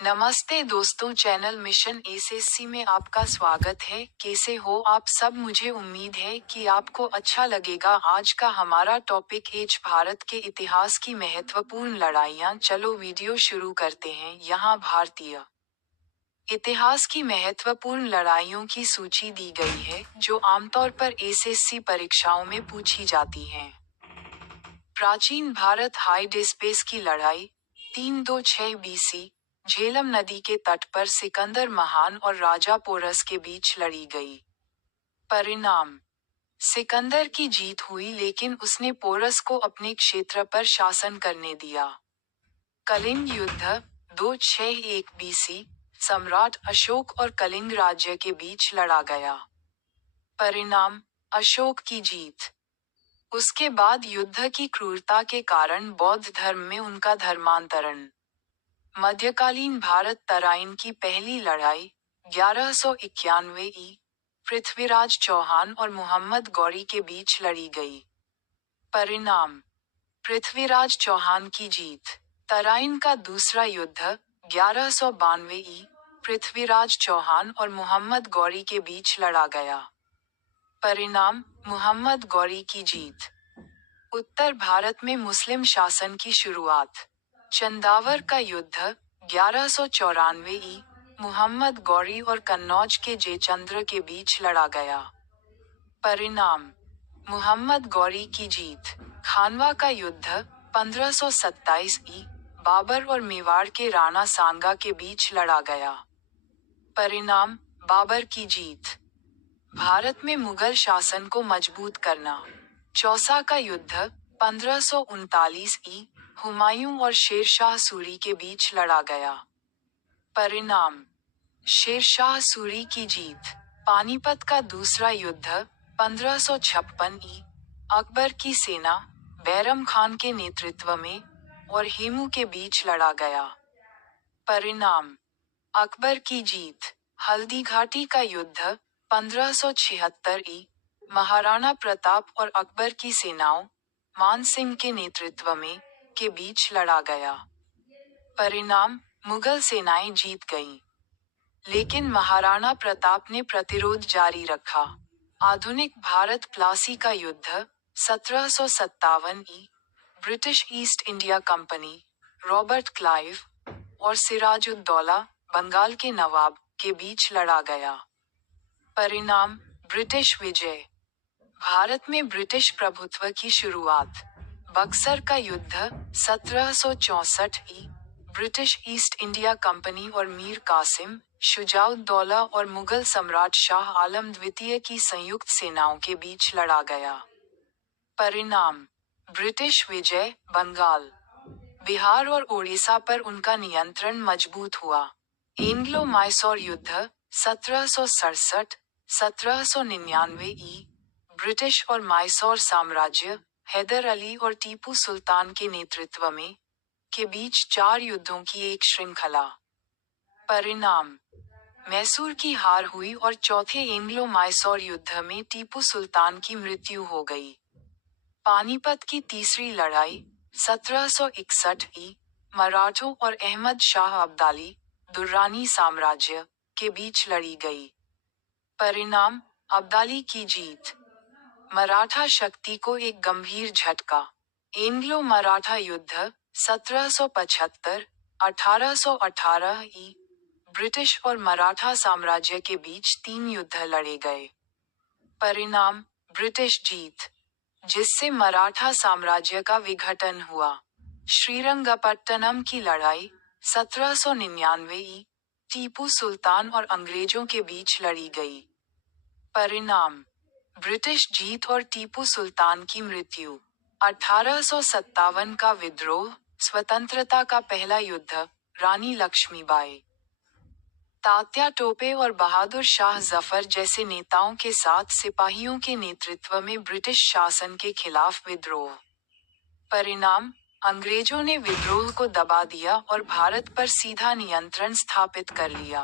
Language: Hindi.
नमस्ते दोस्तों, चैनल मिशन एसएससी में आपका स्वागत है। कैसे हो आप सब? मुझे उम्मीद है कि आपको अच्छा लगेगा। आज का हमारा टॉपिक है भारत के इतिहास की महत्वपूर्ण लड़ाइयाँ। चलो वीडियो शुरू करते हैं। यहाँ भारतीय इतिहास की महत्वपूर्ण लड़ाइयों की सूची दी गई है, जो आमतौर पर एसएससी परीक्षाओं में पूछी जाती हैं। प्राचीन भारत हाइडेस्पेस की लड़ाई 326 बीसी, झेलम नदी के तट पर सिकंदर महान और राजा पोरस के बीच लड़ी गई। परिणाम: सिकंदर की जीत हुई, लेकिन उसने पोरस को अपने क्षेत्र पर शासन करने दिया। कलिंग युद्ध 261 बीसी, सम्राट अशोक और कलिंग राज्य के बीच लड़ा गया। परिणाम: अशोक की जीत। उसके बाद युद्ध की क्रूरता के कारण बौद्ध धर्म में उनका धर्मांतरण। मध्यकालीन भारत तराइन की पहली लड़ाई 1191 ई, पृथ्वीराज चौहान और मोहम्मद गौरी के बीच लड़ी गई। परिणाम: पृथ्वीराज चौहान की जीत। तराइन का दूसरा युद्ध 1192 ई, पृथ्वीराज चौहान और मोहम्मद गौरी के बीच लड़ा गया। परिणाम: मोहम्मद गौरी की जीत। उत्तर भारत में मुस्लिम शासन की शुरुआत। चंदावर का युद्ध 1194 ई, मोहम्मद गौरी और कन्नौज के जयचंद्र के बीच लड़ा गया। परिणाम: मोहम्मद गौरी की जीत। खानवा का युद्ध 1527 ई, बाबर और मेवाड़ के राणा सांगा के बीच लड़ा गया। परिणाम: बाबर की जीत। भारत में मुगल शासन को मजबूत करना। चौसा का युद्ध 1539 ई, हुमायूं और शेरशाह सूरी के बीच लड़ा गया। परिणाम: शेरशाह सूरी की जीत। पानीपत का दूसरा युद्ध 1556 ई, अकबर की सेना, बैरम खान के नेतृत्व में, और हेमू के बीच लड़ा गया। परिणाम: अकबर की जीत। हल्दीघाटी का युद्ध 1576 ई, महाराणा प्रताप और अकबर की सेनाओं, मान सिंह के नेतृत्व में, के बीच लड़ा गया। परिणाम: मुगल सेनाएं जीत गईं, लेकिन महाराणा प्रताप ने प्रतिरोध जारी रखा। आधुनिक भारत प्लासी का युद्ध 1757 ई, British East India Company, Robert Clive और सिराजुद्दौला, बंगाल के नवाब, के बीच लड़ा गया। परिणाम: ब्रिटिश विजय। भारत में ब्रिटिश प्रभुत्व की शुरुआत। बक्सर का युद्ध 1764 ई, ब्रिटिश ईस्ट इंडिया कंपनी और मीर कासिम, शुजाउद्दौला और मुगल सम्राट शाह आलम द्वितीय की संयुक्त सेनाओं के बीच लड़ा गया। परिणाम: ब्रिटिश विजय। बंगाल, बिहार और ओडिशा पर उनका नियंत्रण मजबूत हुआ। एंग्लो माइसोर युद्ध 1767, 1799 ई, ब्रिटिश और माइसोर साम्राज्य, हैदर अली और टीपू सुल्तान के नेतृत्व में, के बीच 4 युद्धों की एक श्रृंखला। परिणाम: मैसूर की हार हुई और चौथे एंग्लो माइसोर युद्ध में टीपू सुल्तान की मृत्यु हो गई। पानीपत की तीसरी लड़ाई 1761 ई, मराठों और अहमद शाह अब्दाली, दुर्रानी साम्राज्य, के बीच लड़ी गई। परिणाम: अब्दाली की जीत। मराठा शक्ति को एक गंभीर झटका। एंग्लो मराठा युद्ध 1775, 1818 ई, ब्रिटिश और मराठा साम्राज्य के बीच 3 युद्ध लड़े गए। परिणाम: ब्रिटिश जीत, जिससे मराठा साम्राज्य का विघटन हुआ। श्रीरंगपट्टनम की लड़ाई 1799 ई, टीपू सुल्तान और अंग्रेजों के बीच लड़ी गई। परिणाम: ब्रिटिश जीत और टीपू सुल्तान की मृत्यु। 1857 का विद्रोह, स्वतंत्रता का पहला युद्ध, रानी लक्ष्मीबाई, तात्या टोपे और बहादुर शाह जफर जैसे नेताओं के साथ सिपाहियों के नेतृत्व में ब्रिटिश शासन के खिलाफ विद्रोह। परिणाम: अंग्रेजों ने विद्रोह को दबा दिया और भारत पर सीधा नियंत्रण स्थापित कर लिया।